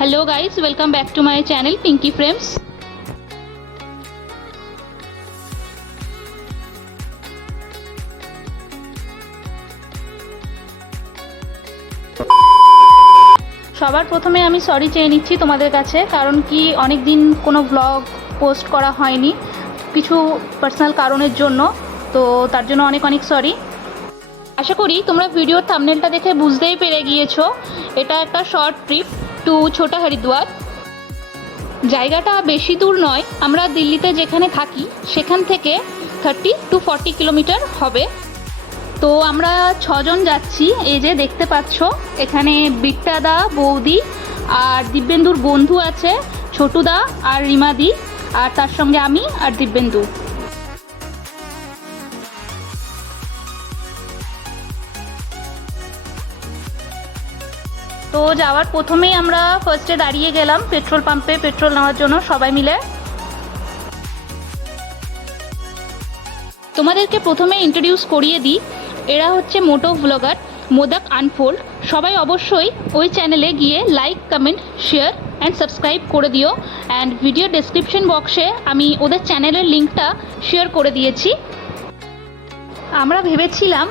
Hello guys, welcome back to my channel Pinky Frames. সবার প্রথমে আমি সরি চেয়ে নিচ্ছি তোমাদের কাছে, কারণ কি অনেক দিন কোনো ব্লগ পোস্ট করা হয়নি কিছু পার্সোনাল কারণের জন্য। তো তার জন্য অনেক অনেক সরি। আশা করি তোমরা ভিডিওর থাম্বনেলটা দেখে বুঝতেই পেরে গিয়েছো এটা একটা শর্ট ট্রিপ টু ছোটা হরিদ্বার। জায়গাটা বেশি দূর নয়, আমরা দিল্লিতে যেখানে থাকি সেখান থেকে 30 to 40 কিলোমিটার হবে। তো আমরা 6 জন যাচ্ছি। এই যে দেখতে পাচ্ছ এখানে বিট্টাদা, বৌদি আর দিব্যেন্দুর বন্ধু আছে ছোটুদা আর রিমাদি, আর তার সঙ্গে আমি আর দিব্যেন্দু। তো যাওয়ার প্রথমেই আমরা ফার্স্টে দাঁড়িয়ে গেলাম পেট্রোল পাম্পে পেট্রোল নেওয়ার জন্য সবাই মিলে। তোমাদেরকে প্রথমে ইন্ট্রোডিউস করিয়ে দিই, এরা হচ্ছে মোটো ব্লগার মোদক আনফোল্ড। সবাই অবশ্যই ওই চ্যানেলে গিয়ে like, comment, share and subscribe করে দিও। অ্যান্ড ভিডিও ডেসক্রিপশন বক্সে আমি ওদের চ্যানেলের লিঙ্কটা শেয়ার করে দিয়েছি। আমরা ভেবেছিলাম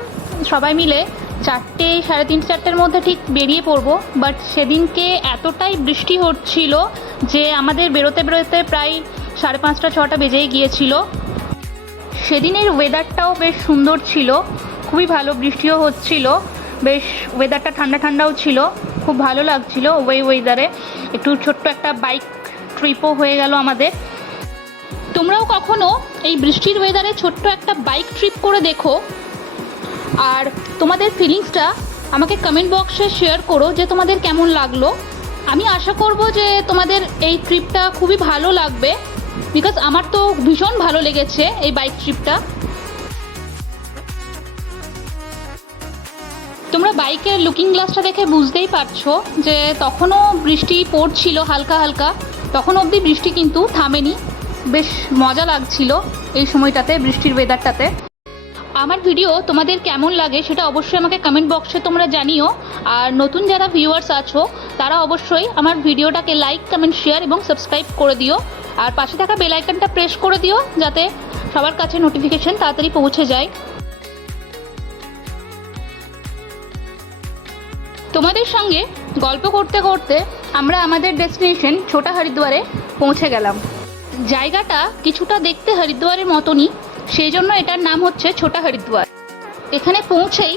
সবাই মিলে 4টে, 3:30, 4টের মধ্যে ঠিক বেরিয়ে পড়বো, বাট সেদিনকে এতটাই বৃষ্টি হচ্ছিল যে আমাদের বেরোতে বেরোতে প্রায় 5:30, 6টা বেজেই গিয়েছিল। সেদিনের ওয়েদারটাও বেশ সুন্দর ছিল, খুবই ভালো, বৃষ্টিও হচ্ছিল, বেশ ওয়েদারটা ঠান্ডা ঠান্ডাও ছিল, খুব ভালো লাগছিল ওই ওয়েদারে। একটু ছোট্ট একটা বাইক ট্রিপও হয়ে গেল আমাদের। তোমরাও কখনো এই বৃষ্টির ওয়েদারে ছোট্ট একটা বাইক ট্রিপ করে দেখো, আর তোমাদের ফিলিংসটা আমাকে কমেন্ট বক্সে শেয়ার করো যে তোমাদের কেমন লাগলো। আমি আশা করব যে তোমাদের এই ট্রিপটা খুবই ভালো লাগবে, বিকজ আমার তো ভীষণ ভালো লেগেছে এই বাইক ট্রিপটা। তোমরা বাইকের লুকিং গ্লাসটা দেখে বুঝতেই পারছো যে তখনও বৃষ্টি পড়ছিল হালকা হালকা, তখন অবধি বৃষ্টি কিন্তু থামেনি। বেশ মজা লাগছিল এই সময়টাতে, বৃষ্টির ওয়েদারটাতে। আমার ভিডিও তোমাদের কেমন লাগে সেটা অবশ্যই আমাকে কমেন্ট বক্সে তোমরা জানিও। আর নতুন যারা ভিউয়ার্স আছো তারা অবশ্যই আমার ভিডিওটাকে লাইক, কমেন্ট, শেয়ার এবং সাবস্ক্রাইব করে দিও। আর পাশে থাকা বেল আইকনটা প্রেস করে দিও যাতে সবার কাছে নোটিফিকেশন তাড়াতাড়ি পৌঁছে যায়। তোমাদের সঙ্গে গল্প করতে করতে আমরা আমাদের ডেস্টিনেশন ছোটা হরিদ্বারে পৌঁছে গেলাম। জায়গাটা কিছুটা দেখতে হরিদ্বারের মতনই, সেই জন্য এটার নাম হচ্ছে ছোটা হরিদ্বার। এখানে পৌঁছেই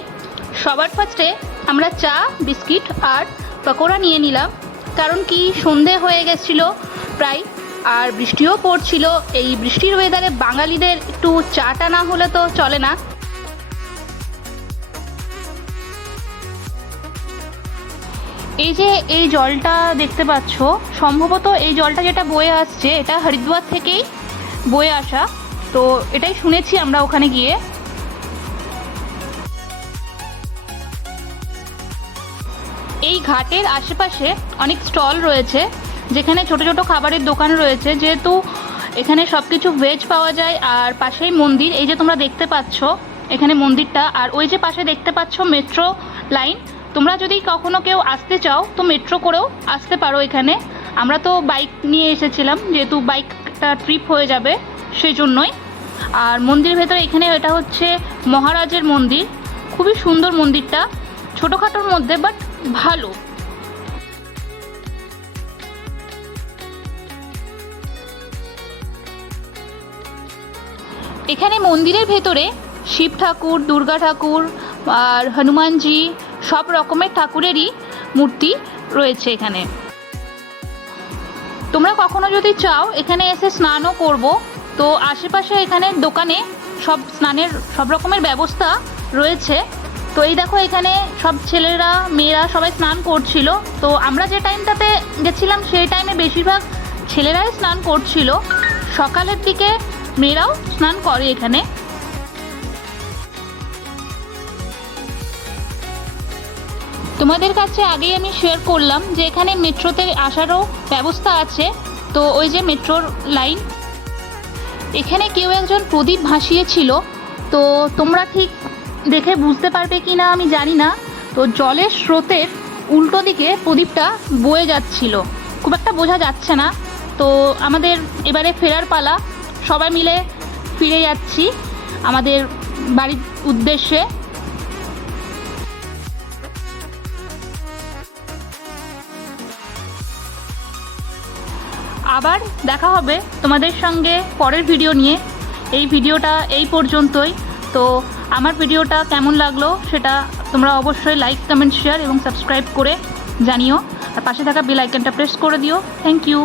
সবার ফার্স্টে আমরা চা, বিস্কিট আর পকোড়া নিয়ে নিলাম, কারণ কি সন্ধে হয়ে গেছিলো প্রায়, আর বৃষ্টিও পড়ছিল। এই বৃষ্টির ওয়েদারে বাঙালিদের একটু চাটা না হলে তো চলে না। এই যে এই জলটা দেখতে পাচ্ছ, সম্ভবত এই জলটা যেটা বয়ে আসছে এটা হরিদ্বার থেকেই বয়ে আসা, তো এটাই শুনেছি আমরা ওখানে গিয়ে। এই ঘাটের আশেপাশে অনেক স্টল রয়েছে যেখানে ছোট ছোট খাবারের দোকান রয়েছে, যেহেতু এখানে সব কিছু ভেজ পাওয়া যায়। আর পাশেই মন্দির, এই যে তোমরা দেখতে পাচ্ছ এখানে মন্দিরটা, আর ওই যে পাশে দেখতে পাচ্ছ মেট্রো লাইন। তোমরা যদি কখনো কেউ আসতে চাও তো মেট্রো করেও আসতে পারো এখানে। আমরা তো বাইক নিয়ে এসেছিলাম, যেহেতু বাইকটা ট্রিপ হয়ে যাবে সেই জন্যই। আর মন্দিরের ভেতরে এখানে এটা হচ্ছে মহারাজের মন্দির, খুবই সুন্দর মন্দিরটা, ছোটোখাটোর মধ্যে বাট ভালো। এখানে মন্দিরের ভেতরে শিব ঠাকুর, দুর্গা ঠাকুর আর হনুমানজি সব রকমের ঠাকুরেরই মূর্তি রয়েছে এখানে। তোমরা কখনো যদি চাও এখানে এসে স্নানও করব, তো আশেপাশে এখানে দোকানে সব স্নানের সব রকমের ব্যবস্থা রয়েছে। তো এই দেখো এখানে সব ছেলেরা মেয়েরা সবাই স্নান করছিল। তো আমরা যে টাইমটাতে গেছিলাম সেই টাইমে বেশিরভাগ ছেলেরাই স্নান করছিল, সকালের দিকে মেয়েরাও স্নান করে এখানে। তোমাদের কাছে আগেই আমি শেয়ার করলাম যে এখানে মেট্রোতে আসারও ব্যবস্থা আছে। তো ওই যে মেট্রোর লাইন, এখানে কেউ একজন প্রদীপ ভাসিয়েছিল, তো তোমরা ঠিক দেখে বুঝতে পারবে কি না আমি জানি না। তো জলের স্রোতের উল্টো দিকে প্রদীপটা বয়ে যাচ্ছিল, খুব একটা বোঝা যাচ্ছে না। তো আমাদের এবারে ফেরার পালা, সবাই মিলে ফিরে যাচ্ছি আমাদের বাড়ির উদ্দেশ্যে। আবার দেখা হবে তোমাদের সঙ্গে পরের ভিডিও নিয়ে। এই ভিডিওটা এই পর্যন্তই। তো আমার ভিডিওটা কেমন লাগলো সেটা তোমরা অবশ্যই লাইক, কমেন্ট, শেয়ার এবং সাবস্ক্রাইব করে জানিও। আর পাশে থাকা বেল আইকনটা প্রেস করে দিও। Thank you.